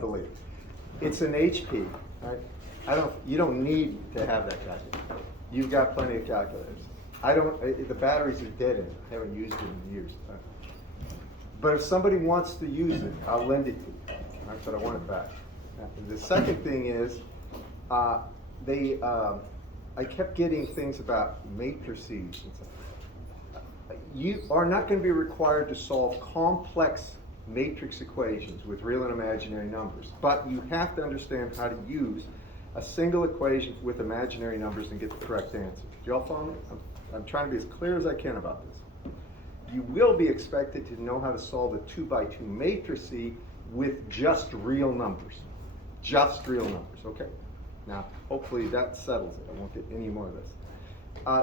believe. It's an HP, right? You don't need to have that calculator. You've got plenty of calculators. The batteries are dead in it. I haven't used it in years. But if somebody wants to use it, I'll lend it to you. Right? But I want it back. The second thing is, I kept getting things about matrices and stuff. You are not going to be required to solve complex matrix equations with real and imaginary numbers, but you have to understand how to use a single equation with imaginary numbers and get the correct answer. Do y'all follow me? I'm trying to be as clear as I can about this. You will be expected to know how to solve a 2x2 matrix with just real numbers. Just real numbers, okay? Now, hopefully that settles it. I won't get any more of this.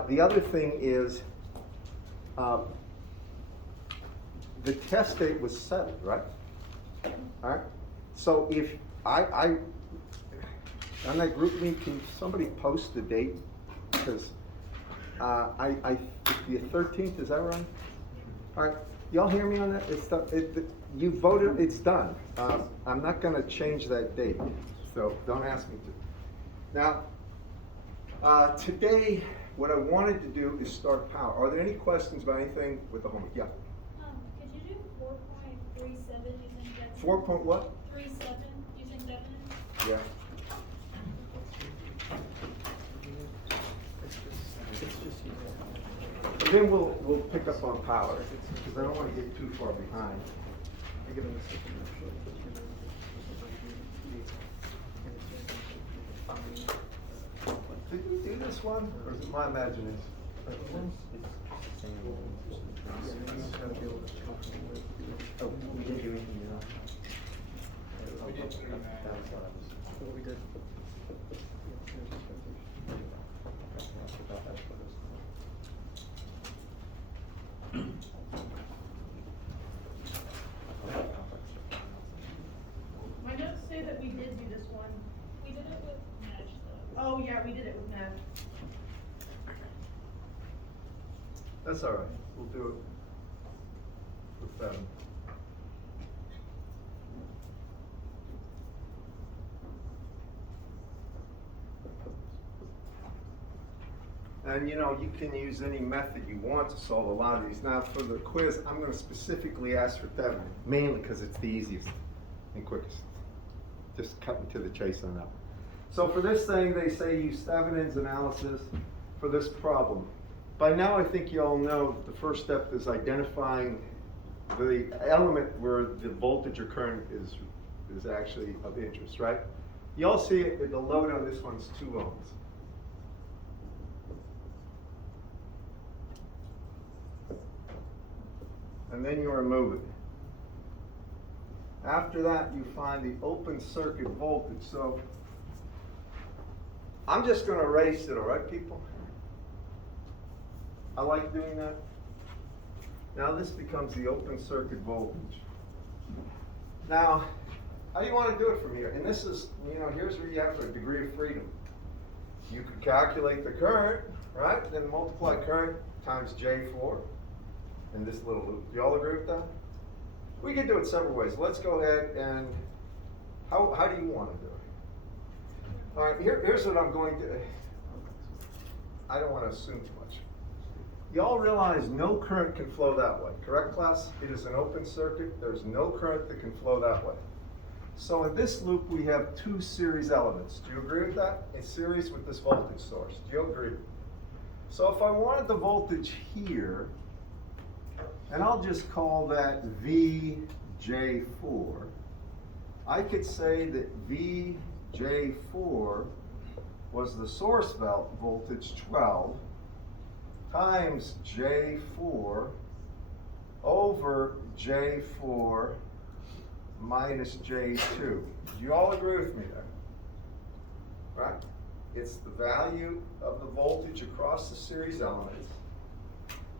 The other thing is, the test date was settled, right? All right. So if on that group meeting, can somebody post the date? Because the 13th, is that right? All right. Y'all hear me on that? You voted. It's done. I'm not going to change that date, so don't ask me to. Now, today, what I wanted to do is start power. Are there any questions about anything with the homework? Yeah. Could you do 4.37 using Devenant? 4 point what? 37 using Devenant? Yeah. And then we'll pick up on power, because I don't want to get too far behind. Did we do this one, or is it my imagination? Oh, we didn't do anything, We did do What we did. My notes say that we did do this one. We did it with Mesh though. Oh, yeah, we did it with Matt. That's all right. We'll do it with them. And you know, you can use any method you want to solve a lot of these. Now for the quiz, I'm going to specifically ask for Devenant, mainly because it's the easiest and quickest. Just cutting to the chase on that one. So for this thing, they say use Devenant's analysis for this problem. By now, I think you all know the first step is identifying the element where the voltage or current is actually of interest, right? You all see it, the load on this one's 2 ohms. And then you remove it. After that, you find the open circuit voltage. So I'm just going to erase it, all right, people? I like doing that. Now this becomes the open circuit voltage. Now, how do you want to do it from here? And this is, you know, here's where you have a degree of freedom. You could calculate the current, right? Then multiply current times J4 in this little loop. Do you all agree with that? We can do it several ways. Let's go ahead and, how do you want to do it? All right, here's what I'm going to, I don't want to assume too much. You all realize no current can flow that way, correct, class? It is an open circuit. There's no current that can flow that way. So in this loop, we have 2 series elements. Do you agree with that? In series with this voltage source. Do you agree? So if I wanted the voltage here, and I'll just call that VJ4, I could say that VJ4 was the source voltage 12 times J4 over J4 minus J2. Do you all agree with me there? Right? It's the value of the voltage across the series elements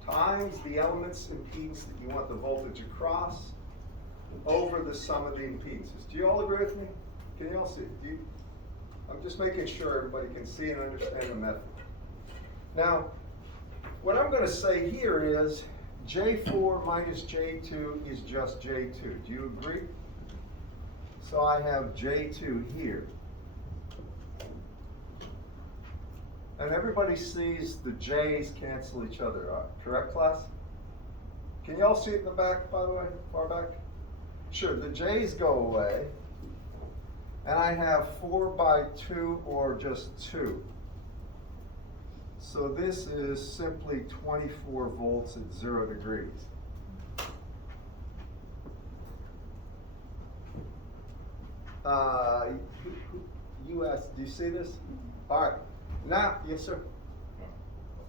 times the element's impedance that you want the voltage across over the sum of the impedances. Do you all agree with me? Can you all see? I'm just making sure everybody can see and understand the method. Now, what I'm going to say here is J4 minus J2 is just J2. Do you agree? So I have J2 here. And everybody sees the J's cancel each other out, correct, class? Can you all see it in the back, by the way, far back? Sure, the J's go away. And I have 4 by 2 or just 2. So this is simply 24 volts at 0 degrees. You asked, do you see this? All right, now, yes, sir.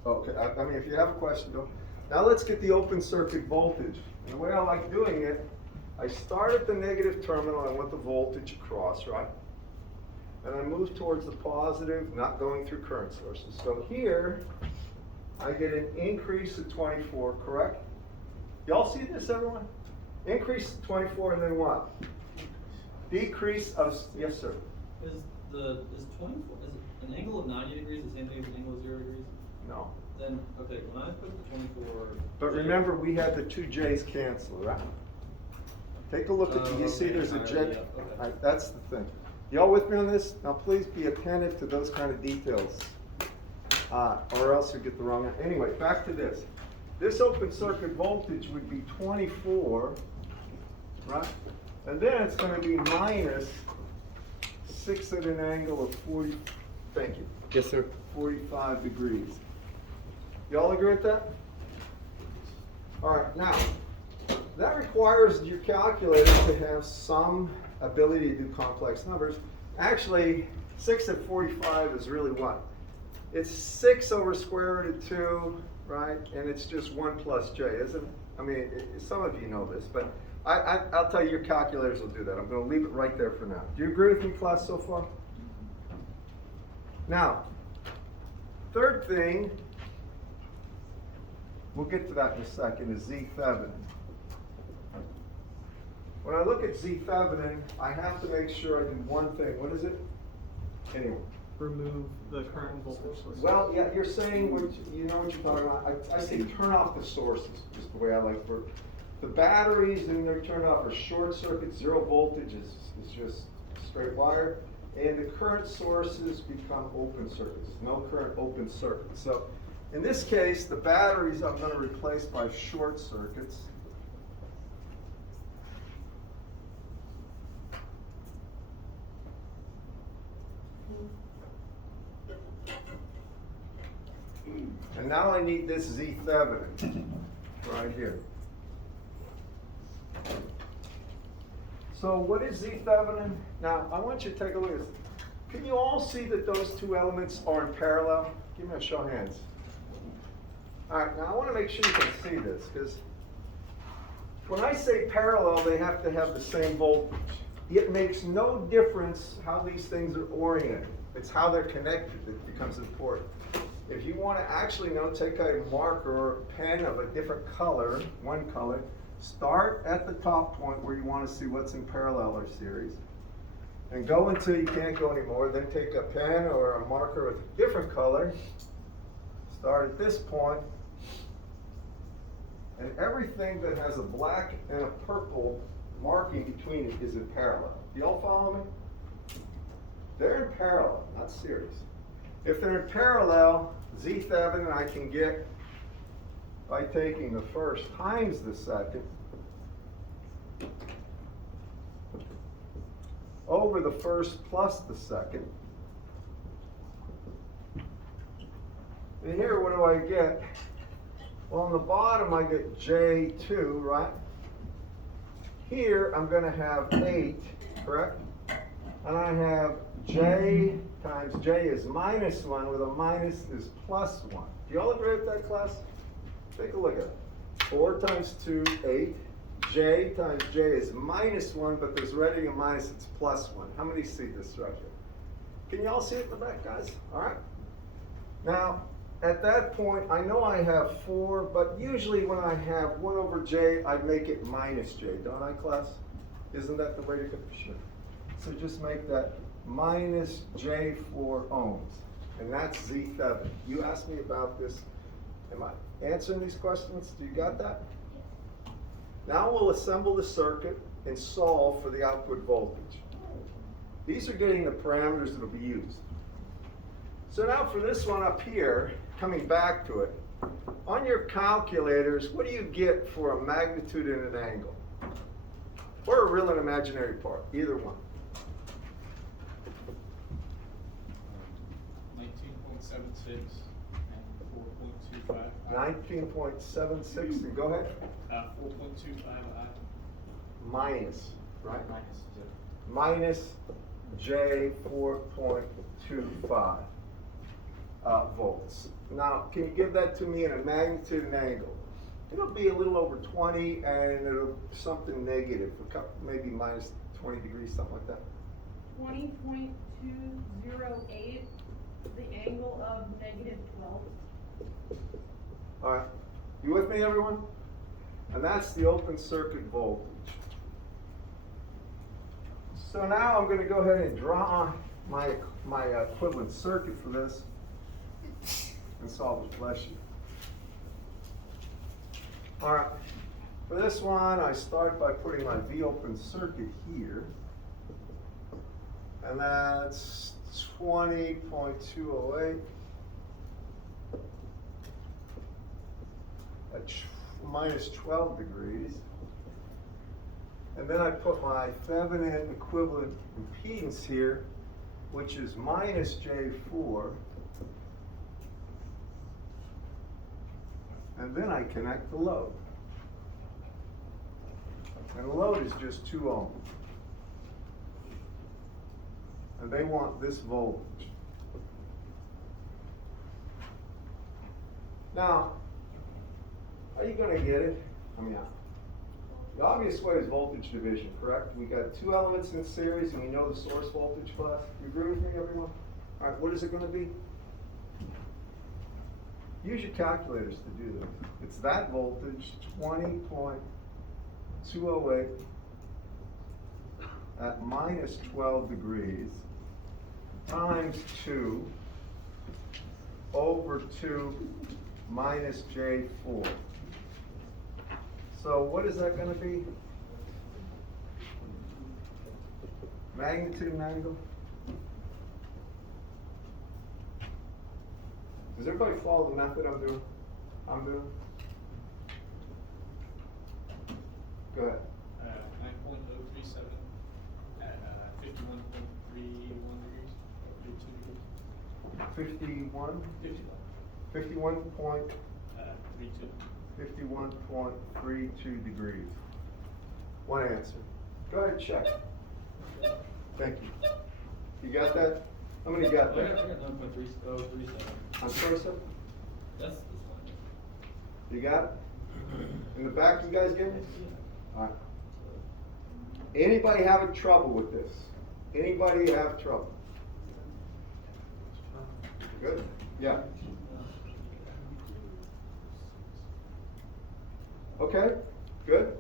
Okay, I mean, if you have a question, go. Now let's get the open circuit voltage. And the way I like doing it, I start at the negative terminal, I want the voltage across, right? And I move towards the positive, not going through current sources. So here, I get an increase of 24, correct? Y'all see this, everyone? Increase of 24, and then what? Decrease of, yes, sir. Is 24, is an angle of 90 degrees the same thing as an angle of 0 degrees? No. Then, okay, when I put the 24. But remember, we had the 2 J's cancel, right? Take a look at, you see there's a okay, J, yeah, okay. right, that's the thing. Y'all with me on this? Now please be attentive to those kind of details, or else you get the wrong, anyway, back to this. This open circuit voltage would be 24, right? And then it's gonna be minus 6 at an angle of 40, thank you. Yes, sir. 45 degrees. Y'all agree with that? All right, now, that requires your calculator to have some ability to do complex numbers. Actually, 6 at 45 is really what? It's 6 over square root of 2, right? And it's just 1 plus j, isn't it? I mean, some of you know this, but I'll tell you, your calculators will do that. I'm going to leave it right there for now. Do you agree with me, class, so far? Now, third thing, we'll get to that in a second, is Z Thevenin. When I look at Z Thevenin, I have to make sure I do one thing. What is it? Anyway. Remove the current voltage source. Well, yeah, you're saying what you know what you're talking about. I say turn off the sources, just the way I like to work. The batteries in their turn off are short circuit, 0 voltage is just straight wire, and the current sources become open circuits. No current, open circuits. So in this case, the batteries I'm going to replace by short circuits. And now I need this Z Thevenin right here. So what is Z Thevenin? Now I want you to take a look at this. Can you all see that those 2 elements are in parallel? Give me a show of hands. All right, now I want to make sure you can see this, because when I say parallel, they have to have the same voltage. It makes no difference how these things are oriented. It's how they're connected that becomes important. If you want to actually know, take a marker or a pen of a different color, one color, start at the top point where you want to see what's in parallel or series, and go until you can't go anymore. Then take a pen or a marker with a different color, start at this point, and everything that has a black and a purple marking between it is in parallel. Do y'all follow me? They're in parallel, not series. If they're in parallel, Z Thevenin I can get by taking the first times the second over the first plus the second. And here, what do I get? Well, on the bottom, I get J2, right? Here, I'm going to have 8, correct? And I have J times J is minus 1, where the minus is plus 1. Do you all agree with that, class? Take a look at it. 4 times 2, 8. J times J is minus 1, but there's already a minus, it's plus 1. How many see this right here? Can you all see it in the back, guys? All right. Now, at that point, I know I have 4, but usually when I have 1 over J, I make it minus J, don't I, class? Isn't that the way to go? Sure. So just make that minus J 4 ohms, and that's Z Thevenin. You asked me about this. Am I answering these questions? Do you got that? Yes. Now we'll assemble the circuit and solve for the output voltage. These are getting the parameters that will be used. So now for this one up here, coming back to it, on your calculators, what do you get for a magnitude and an angle? Or a real and imaginary part, either one. 19.76 and 4.25. 19.76, and go ahead. 4.25 I. Minus, right? Minus J. Minus J 4.25 volts. Now, can you give that to me in a magnitude and angle? It'll be a little over 20, and it'll something negative, maybe minus 20 degrees, something like that. 20.208, the angle of -12. All right, you with me, everyone? And that's the open circuit voltage. So now I'm going to go ahead and draw my equivalent circuit for this and solve it. Bless you. All right, for this one, I start by putting my V open circuit here, and that's 20.208 at minus 12 degrees. And then I put my Thevenin equivalent impedance here, which is minus J4. And then I connect the load. And the load is just 2 ohms. And they want this voltage. Now, how are you going to get it? The obvious way is voltage division, correct? We got 2 elements in series and we know the source voltage class. You agree with me, everyone? All right, what is it going to be? Use your calculators to do this. It's that voltage, 20.208 at minus 12 degrees times 2 over 2 minus J4. So what is that going to be? Magnitude and angle? Does everybody follow the method I'm doing? Go ahead. 9.037 at 51.31 degrees. 32 degrees. 51? 51. 51.32 32. degrees. One answer. Go ahead, check. Thank you. You got that? How many got I that? got 9.3037. I'm sorry, sir? That's this one. You got it? In the back, you guys get it? All right. Anybody having trouble with this? Anybody have trouble? Good? Yeah. Okay, good?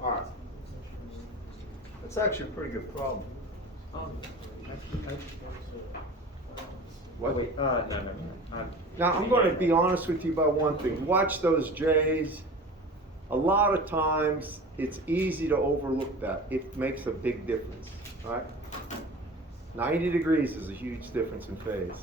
All right. That's actually a pretty good problem. What? Wait, no. Now, I'm going to be honest with you about one thing. Watch those J's. A lot of times, it's easy to overlook that. It makes a big difference, right? 90 degrees is a huge difference in phase.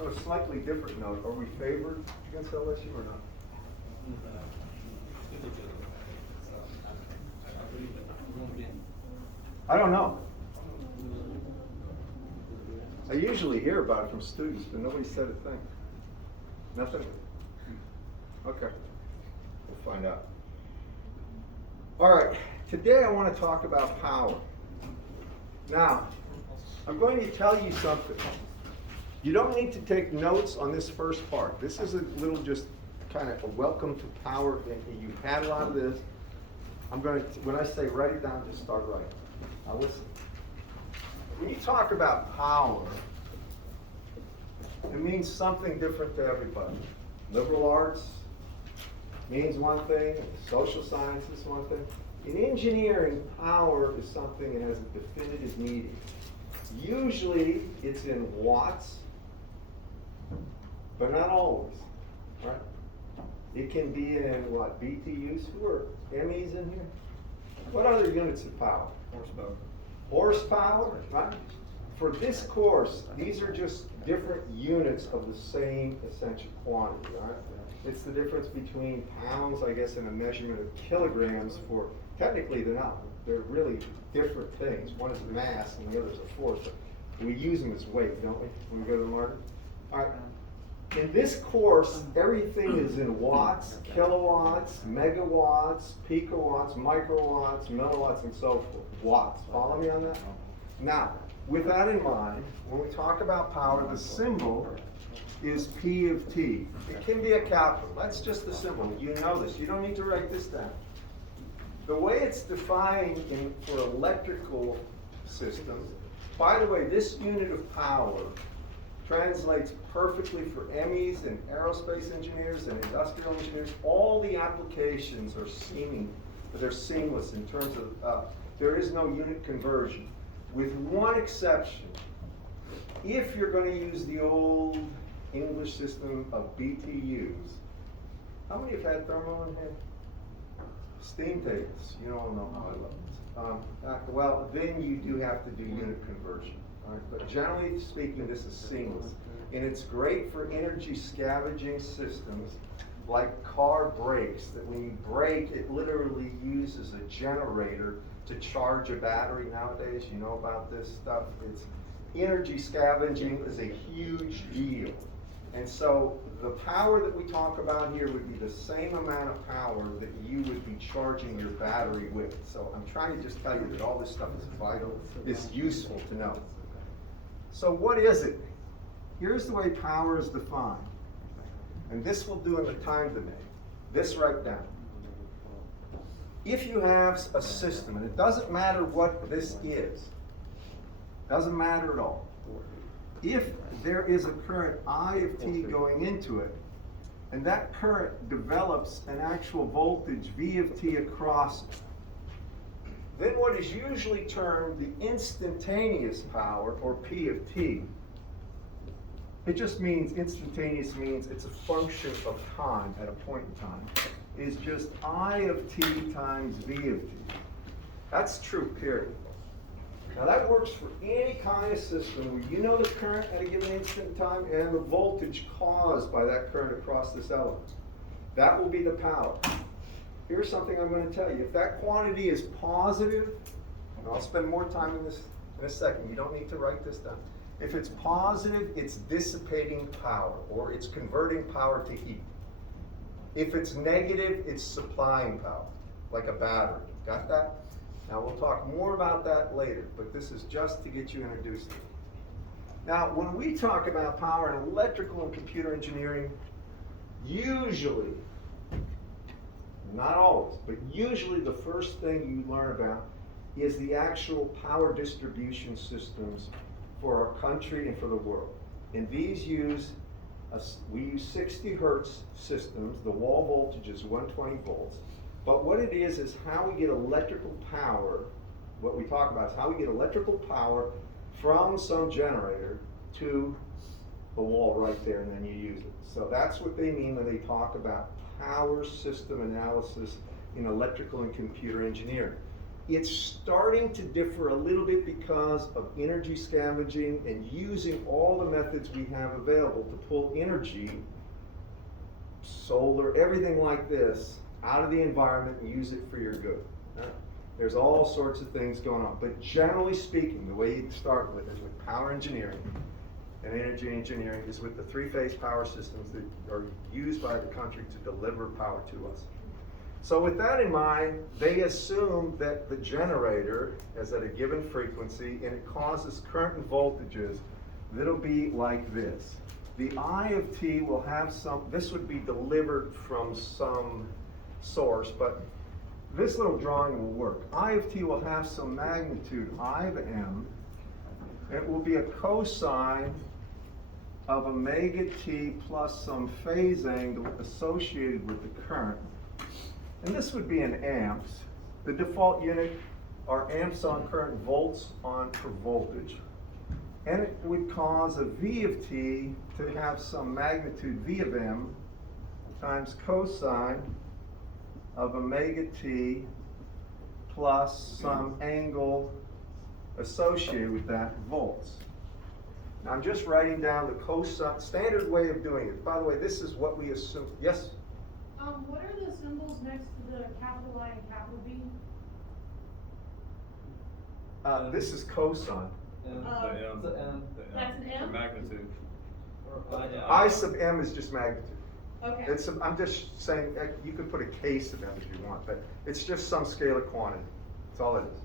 On a slightly different note, are we favored against LSU or not? I don't know. I usually hear about it from students, but nobody said a thing. Nothing? Okay. We'll find out. All right. Today I want to talk about power. Now, I'm going to tell you something. You don't need to take notes on this first part. This is a little just kind of a welcome to power. You've had a lot of this. I'm going to, when I say write it down, just start writing. Now listen. When you talk about power, it means something different to everybody. Liberal arts means one thing, social sciences one thing. In engineering, power is something that has a definitive meaning. Usually it's in watts, but not always, right? It can be in what, BTUs? Who are MEs in here? What other units of power? Horsepower. Horsepower, right? For this course, these are just different units of the same essential quantity, right? It's the difference between pounds, I guess, and a measurement of kilograms for, technically they're not, they're really different things. One is mass and the other is a force, but we use them as weight, don't we, when we go to the market? All right. In this course, everything is in watts, kilowatts, megawatts, picowatts, microwatts, millowatts, and so forth. Watts. Follow me on that? Now, with that in mind, when we talk about power, the symbol is P of T. It can be a capital. That's just the symbol. You know this. You don't need to write this down. The way it's defined for electrical systems, by the way, this unit of power translates perfectly for MEs and aerospace engineers and industrial engineers. All the applications are they're seamless in terms of, there is no unit conversion, with one exception. If you're going to use the old English system of BTUs, how many have had thermal in here? Steam tables, you all know how I love this. Well, then you do have to do unit conversion. All right? But generally speaking, this is seamless. And it's great for energy scavenging systems like car brakes, that when you brake, it literally uses a generator to charge a battery nowadays. You know about this stuff. It's energy scavenging is a huge deal. And so the power that we talk about here would be the same amount of power that you would be charging your battery with. So I'm trying to just tell you that all this stuff is vital, is useful to know. So what is it? Here's the way power is defined. And this will do in the time domain. This right down. If you have a system, and it doesn't matter what this is, doesn't matter at all. If there is a current I of T going into it, and that current develops an actual voltage V of T across it, then what is usually termed the instantaneous power, or P of T, it just means, instantaneous means it's a function of time at a point in time, is just I of T times V of T. That's true, period. Now that works for any kind of system where you know the current at a given instant in time and the voltage caused by that current across this element. That will be the power. Here's something I'm going to tell you. If that quantity is positive, and I'll spend more time in this in a second, you don't need to write this down. If it's positive, it's dissipating power, or it's converting power to heat. If it's negative, it's supplying power, like a battery. Got that? Now we'll talk more about that later, but this is just to get you introduced to it. Now, when we talk about power in electrical and computer engineering, usually, not always, but usually the first thing you learn about is the actual power distribution systems for our country and for the world. And these we use 60 hertz systems. The wall voltage is 120 volts. But what it is how we get electrical power. What we talk about is how we get electrical power from some generator to the wall right there, and then you use it. So that's what they mean when they talk about power system analysis in electrical and computer engineering. It's starting to differ a little bit because of energy scavenging and using all the methods we have available to pull energy, solar, everything like this, out of the environment and use it for your good. There's all sorts of things going on. But generally speaking, the way you start with is with power engineering and energy engineering is with the three-phase power systems that are used by the country to deliver power to us. So with that in mind, they assume that the generator is at a given frequency and it causes current and voltages that'll be like this. The I of T will have this would be delivered from some source, but this little drawing will work. I of T will have some magnitude, I of M. It will be a cosine of omega T plus some phase angle associated with the current. And this would be in amps. The default unit are amps on current, volts on per voltage. And it would cause a V of t to have some magnitude V of m times cosine of omega t plus some angle associated with that volts. Now I'm just writing down the cosine, standard way of doing it. By the way, this is what we assume. Yes? What are the symbols next to the capital I and capital B? This is cosine. And Uh, the M. That's an M? For magnitude. Or I sub m is just magnitude. Okay. I'm just saying, you could put a case of m if you want, but it's just some scalar quantity. That's all it is.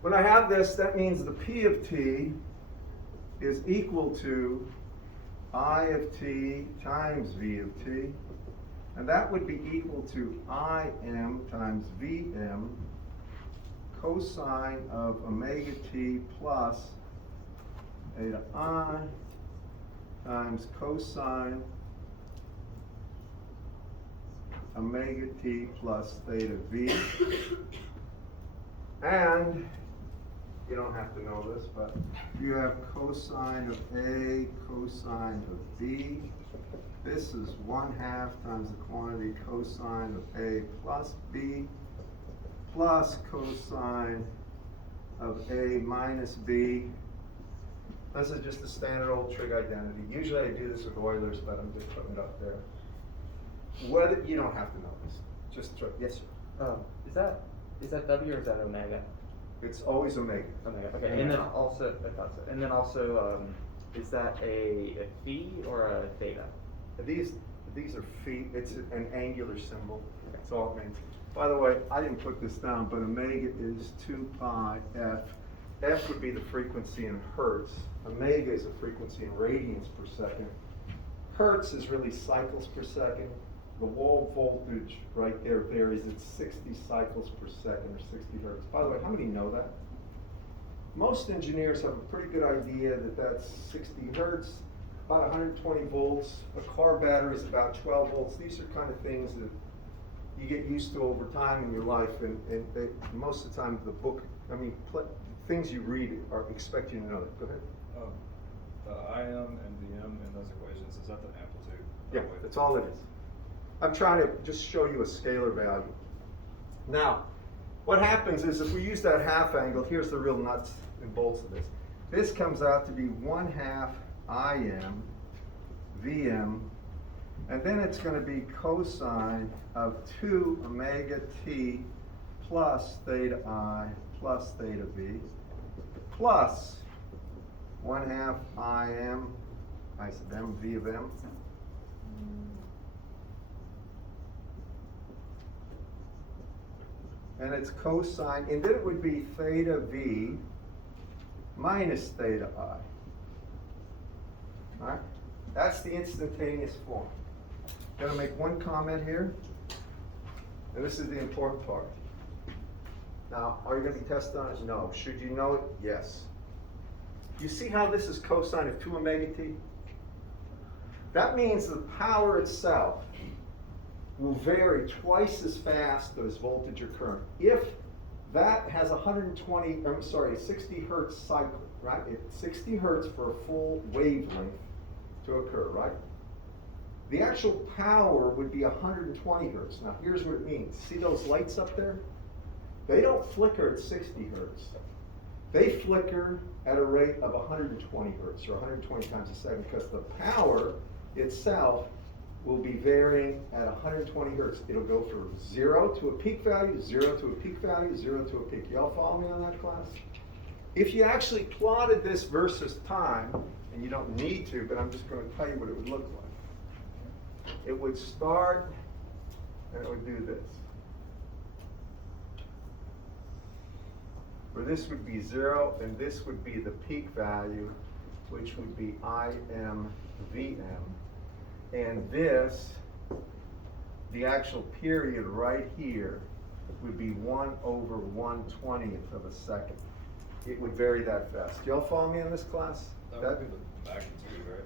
When I have this, that means the P of t is equal to I of t times V of t, and that would be equal to Im times Vm cosine of omega t plus theta I times cosine omega t plus theta v. And you don't have to know this, but you have cosine of A, cosine of B. This is 1/2 times the quantity cosine of A plus B plus cosine of A minus B. This is just a standard old trig identity. Usually I do this with Eulers, but I'm just putting it up there. Whether, you don't have to know this. Just try, yes, sir. Is that W or is that omega? It's always omega. Omega. Okay. And then also, I thought so. And then also, is that a phi or a theta? These are feet, it's an angular symbol, that's all it means. By the way, I didn't put this down, but omega is 2 pi f. F would be the frequency in hertz. Omega is a frequency in radians per second. Hertz is really cycles per second. The wall voltage right there varies at 60 cycles per second or 60 hertz. By the way, how many know that? Most engineers have a pretty good idea that that's 60 hertz, about 120 volts. A car battery is about 12 volts. These are kind of things that you get used to over time in your life, and most of the time the book, things you read are expect you to know that. Go ahead. The Im and the m in those equations, is that the amplitude? Yeah, that's all it is. I'm trying to just show you a scalar value. Now, what happens is if we use that half angle, here's the real nuts and bolts of this. This comes out to be 1/2 Im Vm, and then it's going to be cosine of 2 omega t plus theta I plus theta v plus 1/2 Im, I said m, V of m. And it's cosine, and then it would be theta v minus theta I. All right? That's the instantaneous form. Gonna make one comment here, and this is the important part. Now, are you gonna be tested on it? No. Should you know it? Yes. You see how this is cosine of 2 omega t? That means the power itself will vary twice as fast as voltage or current. If that has 60 hertz cycle, right? It's 60 hertz for a full wavelength to occur, right? The actual power would be 120 hertz. Now here's what it means. See those lights up there? They don't flicker at 60 hertz. They flicker at a rate of 120 hertz, or 120 times a second, because the power itself will be varying at 120 hertz. It'll go from 0 to a peak value, 0 to a peak value, 0 to a peak. Y'all follow me on that, class? If you actually plotted this versus time, and you don't need to, but I'm just going to tell you what it would look like. It would start, and it would do this. Where this would be 0, and this would be the peak value, which would be Im Vm. And this, the actual period right here, would be 1/120th of a second. It would vary that fast. Y'all follow me in this class? That would be the magnitude, right?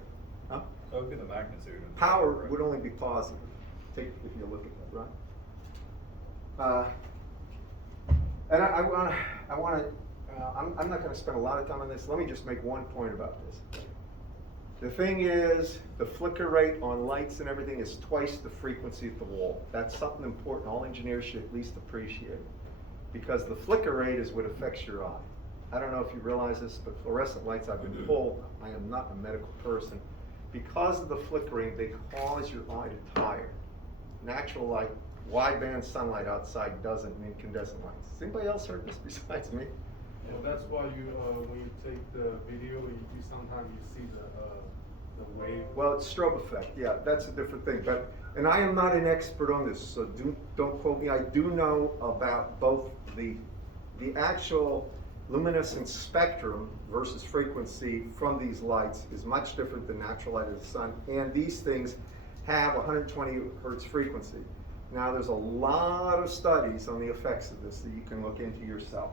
Huh? That would be the magnitude. of the Power right? would only be positive. Take, if you look at that, right? And I want to I'm not gonna spend a lot of time on this, let me just make one point about this. The thing is, the flicker rate on lights and everything is twice the frequency at the wall. That's something important, all engineers should at least appreciate. Because the flicker rate is what affects your eye. I don't know if you realize this, but fluorescent lights, I've been told, I am not a medical person, because of the flickering, they cause your eye to tire. Natural light, wideband sunlight outside doesn't, and incandescent lights. Has anybody else heard this besides me? Well, that's why you, when you take the video, you sometimes you see the wave. Well, it's strobe effect, yeah, that's a different thing. But, and I am not an expert on this, so don't quote me. I do know about both the actual luminescent spectrum versus frequency from these lights is much different than natural light of the sun. And these things have 120 hertz frequency. Now, there's a lot of studies on the effects of this that you can look into yourself.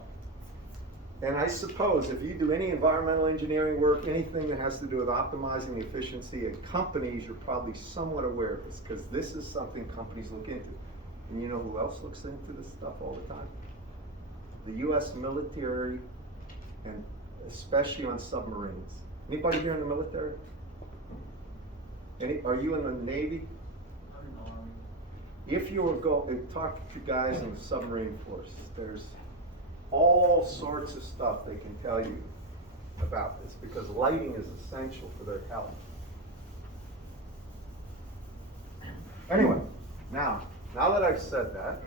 And I suppose if you do any environmental engineering work, anything that has to do with optimizing the efficiency of companies, you're probably somewhat aware of this, because this is something companies look into. And you know who else looks into this stuff all the time? The US military, and especially on submarines. Anybody here in the military? Are you in the Navy? I'm in the Army. If you were talk to guys in the submarine force, there's all sorts of stuff they can tell you about this, because lighting is essential for their health. Anyway, now that I've said that,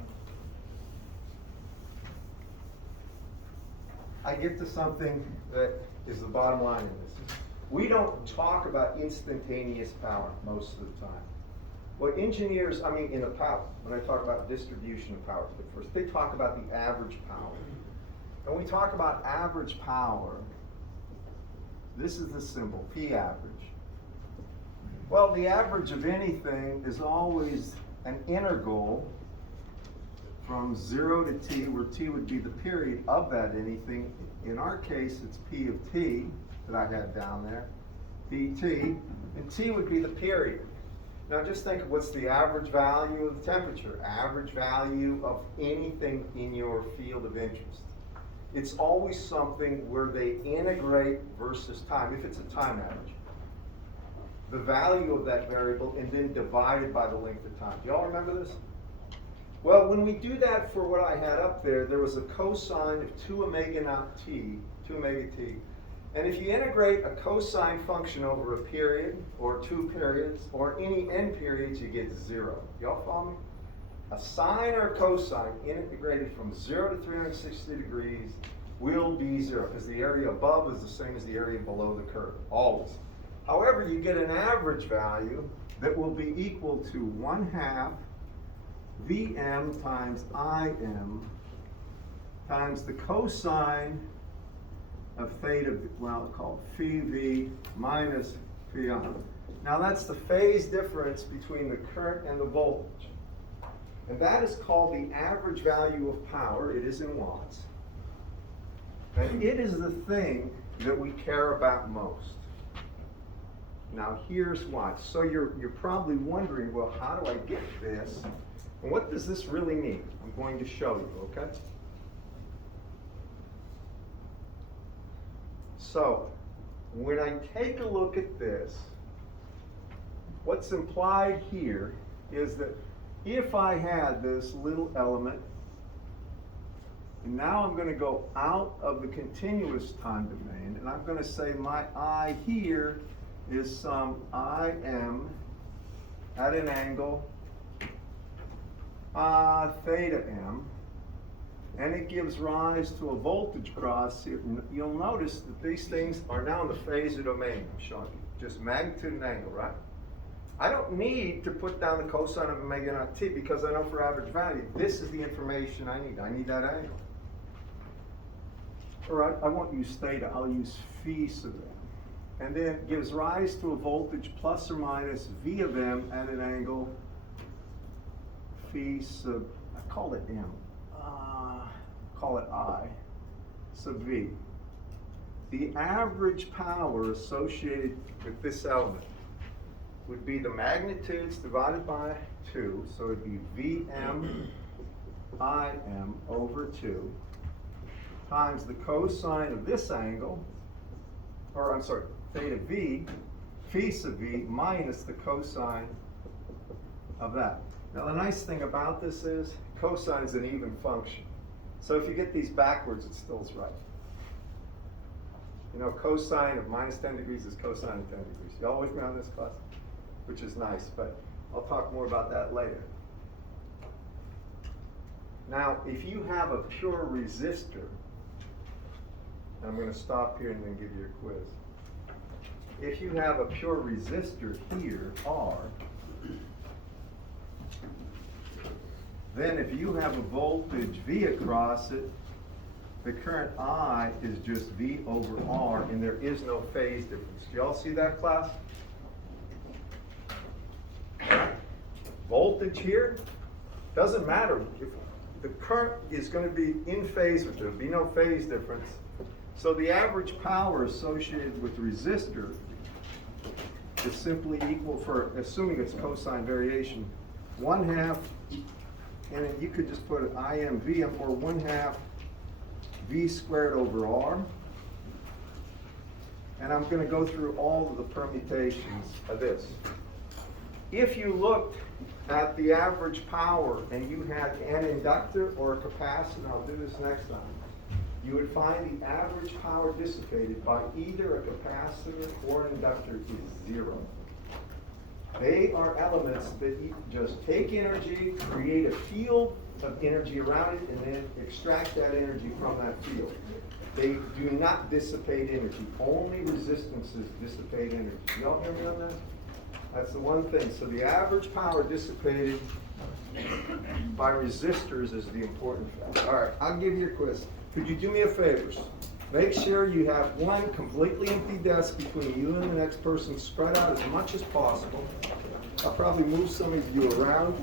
I get to something that is the bottom line in this. We don't talk about instantaneous power most of the time. What engineers, in a power, when I talk about distribution of power, but first they talk about the average power. And when we talk about average power, this is the symbol, P average. Well, the average of anything is always an integral from 0 to t, where t would be the period of that anything. In our case, it's P of t that I had down there, dt, and t would be the period. Now just think of what's the average value of the temperature, average value of anything in your field of interest. It's always something where they integrate versus time, if it's a time average. The value of that variable and then divided by the length of time. Do y'all remember this? Well, when we do that for what I had up there, there was a cosine of 2 omega naught t, 2 omega t. And if you integrate a cosine function over a period, or 2 periods, or any n periods, you get 0. Y'all follow me? A sine or a cosine integrated from 0 to 360 degrees will be 0, because the area above is the same as the area below the curve, always. However, you get an average value that will be equal to 1/2 Vm times Im times the cosine of theta, well, called phi v minus phi I. Now that's the phase difference between the current and the voltage. And that is called the average value of power. It is in watts. And it is the thing that we care about most. Now here's why. So you're probably wondering, well, how do I get this? And what does this really mean? I'm going to show you, okay? So, when I take a look at this, what's implied here is that if I had this little element, and now I'm going to go out of the continuous time domain, and I'm going to say my I here is some Im at an angle theta m, and it gives rise to a voltage cross here. You'll notice that these things are now in the phasor domain. I'm showing you just magnitude and angle, right? I don't need to put down the cosine of omega naught t, because I know for average value, this is the information I need. I need that angle. All right, I won't use theta, I'll use phi sub m. And then it gives rise to a voltage plus or minus V of m at an angle phi sub, I call it m, call it I sub v. The average power associated with this element would be the magnitudes divided by 2, so it'd be Vm Im over 2. times the cosine of this angle, or I'm sorry, theta v, phi sub v minus the cosine of that. Now the nice thing about this is cosine is an even function. So if you get these backwards, it still is right. You know, cosine of minus 10 degrees is cosine of 10 degrees. Y'all with me on this class? Which is nice, but I'll talk more about that later. Now, if you have a pure resistor, and I'm going to stop here and then give you a quiz. If you have a pure resistor here, R, then if you have a voltage V across it, the current I is just V over R, and there is no phase difference. Do y'all see that, class? Voltage here doesn't matter. If the current is going to be in phase with it, there'll be no phase difference. So the average power associated with the resistor is simply equal, for assuming it's cosine variation, 1/2, and then you could just put an IMV or 1/2 V squared over R. And I'm going to go through all of the permutations of this. If you looked at the average power and you had an inductor or a capacitor, I'll do this next time, you would find the average power dissipated by either a capacitor or an inductor is 0. They are elements that you just take energy, create a field of energy around it, and then extract that energy from that field. They do not dissipate energy. Only resistances dissipate energy. Y'all hear me on that? That's the one thing. So the average power dissipated by resistors is the important fact. All right, I'll give you a quiz. Could you do me a favor? Make sure you have one completely empty desk between you and the next person, spread out as much as possible. I'll probably move some of you around.